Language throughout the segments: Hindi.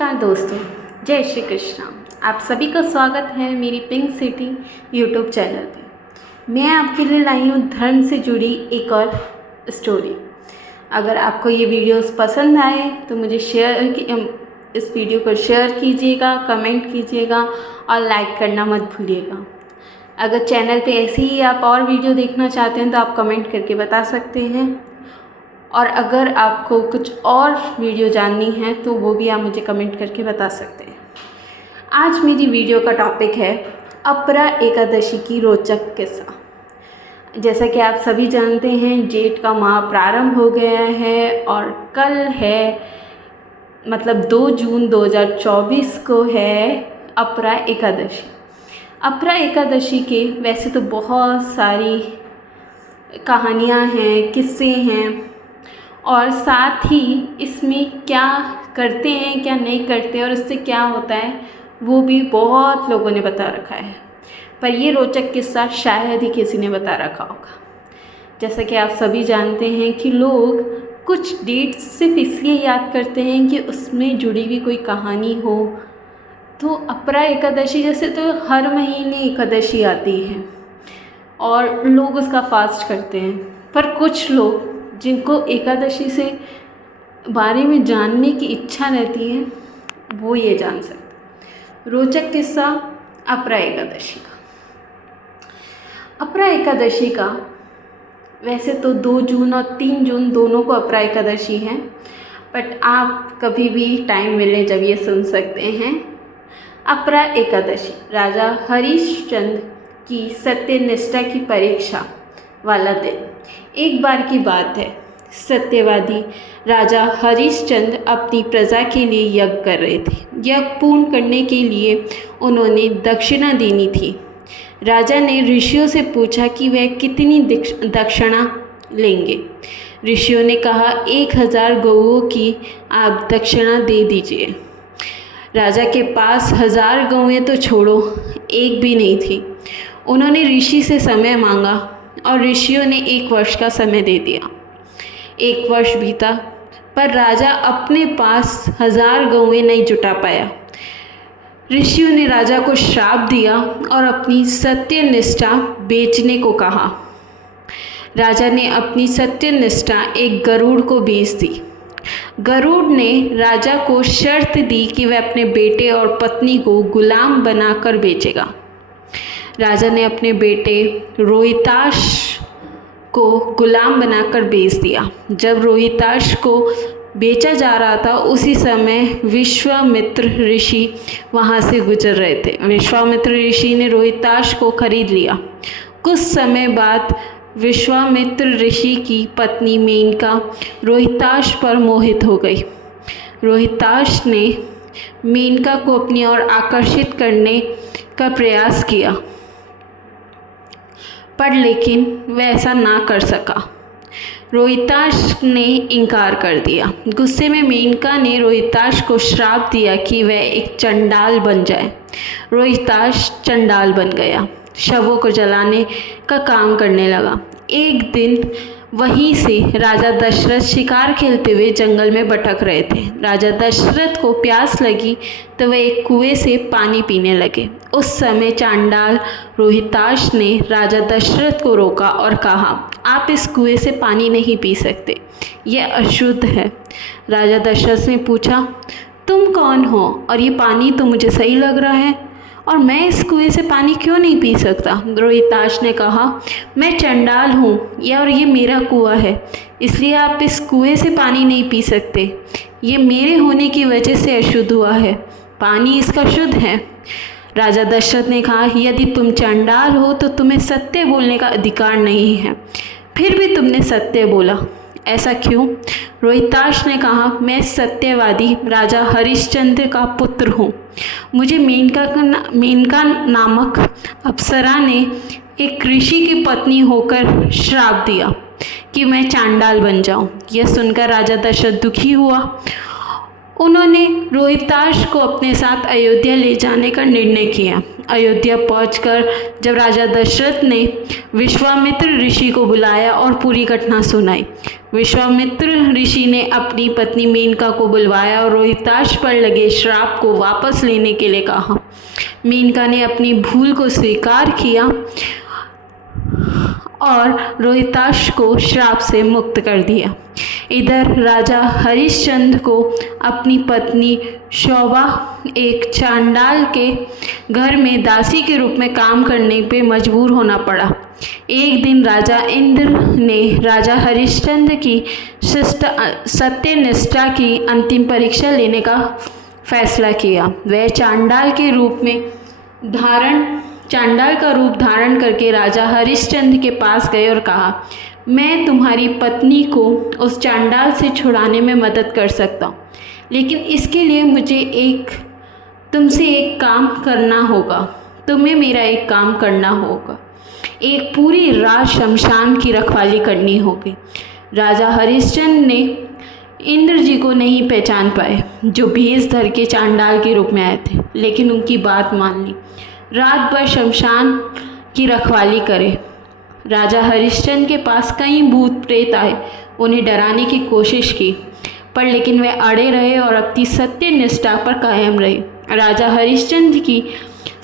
नमस्कार दोस्तों, जय श्री कृष्णा। आप सभी का स्वागत है मेरी पिंक सिटी यूट्यूब चैनल पे। मैं आपके लिए लाई हूँ धर्म से जुड़ी एक और स्टोरी। अगर आपको ये वीडियोस पसंद आए तो मुझे इस वीडियो को शेयर कीजिएगा, कमेंट कीजिएगा और लाइक करना मत भूलिएगा। अगर चैनल पे ऐसे ही आप और वीडियो देखना चाहते हैं तो आप कमेंट करके बता सकते हैं, और अगर आपको कुछ और वीडियो जाननी है तो वो भी आप मुझे कमेंट करके बता सकते हैं। आज मेरी वीडियो का टॉपिक है अपरा एकादशी की रोचक किस्सा। जैसा कि आप सभी जानते हैं, जेठ का माह प्रारंभ हो गया है और कल है, मतलब 2 जून 2024 को है अपरा एकादशी। अपरा एकादशी के वैसे तो बहुत सारी कहानियाँ हैं, किस्से हैं, और साथ ही इसमें क्या करते हैं क्या नहीं करते और इससे क्या होता है वो भी बहुत लोगों ने बता रखा है, पर ये रोचक किस्सा शायद ही किसी ने बता रखा होगा। जैसा कि आप सभी जानते हैं कि लोग कुछ डेट सिर्फ इसलिए याद करते हैं कि उसमें जुड़ी हुई कोई कहानी हो। तो अपरा एकादशी जैसे तो हर महीने एकादशी आती है और लोग उसका फास्ट करते हैं, पर कुछ लोग जिनको एकादशी से बारे में जानने की इच्छा रहती है वो ये जान सकते। रोचक किस्सा अपरा एकादशी का। अपरा एकादशी का वैसे तो 2 जून और 3 जून दोनों को अपरा एकादशी है, बट आप कभी भी टाइम मिले जब ये सुन सकते हैं। अपरा एकादशी राजा हरिश्चंद्र की सत्यनिष्ठा की परीक्षा वाला दिन। एक बार की बात है, सत्यवादी राजा हरिश्चंद्र अपनी प्रजा के लिए यज्ञ कर रहे थे। यज्ञ पूर्ण करने के लिए उन्होंने दक्षिणा देनी थी। राजा ने ऋषियों से पूछा कि वह कितनी दक्षिणा लेंगे। ऋषियों ने कहा 1000 गौओं की आप दक्षिणा दे दीजिए। राजा के पास 1000 गौएं तो छोड़ो, एक भी नहीं थी। उन्होंने ऋषि से समय मांगा और ऋषियों ने 1 वर्ष का समय दे दिया। 1 वर्ष बीता, पर राजा अपने पास 1000 गौएं नहीं जुटा पाया। ऋषियों ने राजा को श्राप दिया और अपनी सत्यनिष्ठा बेचने को कहा। राजा ने अपनी सत्यनिष्ठा एक गरुड़ को बेच दी। गरुड़ ने राजा को शर्त दी कि वह अपने बेटे और पत्नी को गुलाम बनाकर बेचेगा। राजा ने अपने बेटे रोहिताश को गुलाम बनाकर बेच दिया। जब रोहिताश को बेचा जा रहा था उसी समय विश्वामित्र ऋषि वहाँ से गुजर रहे थे। विश्वामित्र ऋषि ने रोहिताश को खरीद लिया। कुछ समय बाद विश्वामित्र ऋषि की पत्नी मेनका रोहिताश पर मोहित हो गई। रोहिताश ने मेनका को अपनी ओर आकर्षित करने का प्रयास किया, पर लेकिन वह ऐसा ना कर सका। रोहिताश ने इनकार कर दिया। गुस्से में मेनका ने रोहिताश को श्राप दिया कि वह एक चंडाल बन जाए। रोहिताश चंडाल बन गया, शवों को जलाने का काम करने लगा। एक दिन वहीं से राजा दशरथ शिकार खेलते हुए जंगल में भटक रहे थे। राजा दशरथ को प्यास लगी तो वह एक कुएं से पानी पीने लगे। उस समय चांडाल रोहिताश ने राजा दशरथ को रोका और कहा, आप इस कुएं से पानी नहीं पी सकते, यह अशुद्ध है। राजा दशरथ ने पूछा, तुम कौन हो और ये पानी तो मुझे सही लग रहा है, और मैं इस कुएं से पानी क्यों नहीं पी सकता? रोहिताश ने कहा, मैं चंडाल हूँ और ये मेरा कुआं है, इसलिए आप इस कुएं से पानी नहीं पी सकते। ये मेरे होने की वजह से अशुद्ध हुआ है, पानी इसका शुद्ध है। राजा दशरथ ने कहा, यदि तुम चंडाल हो तो तुम्हें सत्य बोलने का अधिकार नहीं है, फिर भी तुमने सत्य बोला, ऐसा क्यों? रोहिताश ने कहा, मैं सत्यवादी राजा हरिश्चंद्र का पुत्र हूँ। मुझे मेनका नामक अप्सरा ने एक ऋषि की पत्नी होकर श्राप दिया कि मैं चांडाल बन जाऊं। यह सुनकर राजा दशरथ दुखी हुआ। उन्होंने रोहिताश को अपने साथ अयोध्या ले जाने का निर्णय किया। अयोध्या पहुंचकर जब राजा दशरथ ने विश्वामित्र ऋषि को बुलाया और पूरी घटना सुनाई, विश्वामित्र ऋषि ने अपनी पत्नी मेनका को बुलवाया और रोहिताश पर लगे श्राप को वापस लेने के लिए कहा। मेनका ने अपनी भूल को स्वीकार किया और रोहिताश को श्राप से मुक्त कर दिया। इधर राजा हरिश्चंद्र को अपनी पत्नी शोभा एक चांडाल के घर में दासी के रूप में काम करने पे मजबूर होना पड़ा। एक दिन राजा इंद्र ने राजा हरिश्चंद्र की सत्यनिष्ठा की अंतिम परीक्षा लेने का फैसला किया। वह चांडाल का रूप धारण करके राजा हरिश्चंद्र के पास गए और कहा, मैं तुम्हारी पत्नी को उस चांडाल से छुड़ाने में मदद कर सकता हूँ, लेकिन इसके लिए मुझे तुमसे एक काम करना होगा। तुम्हें मेरा एक काम करना होगा, एक पूरी रात शमशान की रखवाली करनी होगी। राजा हरिश्चंद्र ने इंद्र जी को नहीं पहचान पाए, जो भेष धर के चांडाल के रूप में आए थे, लेकिन उनकी बात मान ली। रात भर शमशान की रखवाली करे। राजा हरिश्चंद्र के पास कई भूत प्रेत आए, उन्हें डराने की कोशिश की, पर लेकिन वे अड़े रहे और अपनी सत्यनिष्ठा पर कायम रहे। राजा हरिश्चंद्र की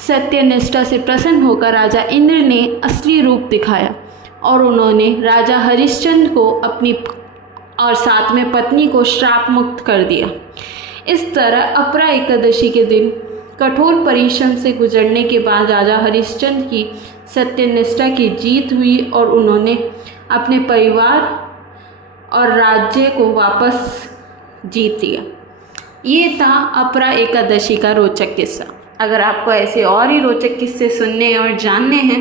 सत्यनिष्ठा से प्रसन्न होकर राजा इंद्र ने असली रूप दिखाया और उन्होंने राजा हरिश्चंद्र को अपनी और साथ में पत्नी को श्राप मुक्त कर दिया। इस तरह अपरा एकादशी के दिन कठोर परिश्रम से गुजरने के बाद राजा हरिश्चंद्र की सत्यनिष्ठा की जीत हुई और उन्होंने अपने परिवार और राज्य को वापस जीत लिया। ये था अपरा एकादशी का रोचक किस्सा। अगर आपको ऐसे और ही रोचक किस्से सुनने और जानने हैं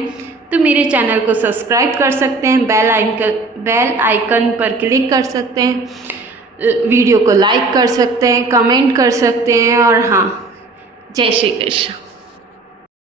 तो मेरे चैनल को सब्सक्राइब कर सकते हैं, बेल आइकन पर क्लिक कर सकते हैं, वीडियो को लाइक कर सकते हैं, कमेंट कर सकते हैं और हाँ, जय श्री कृष्ण।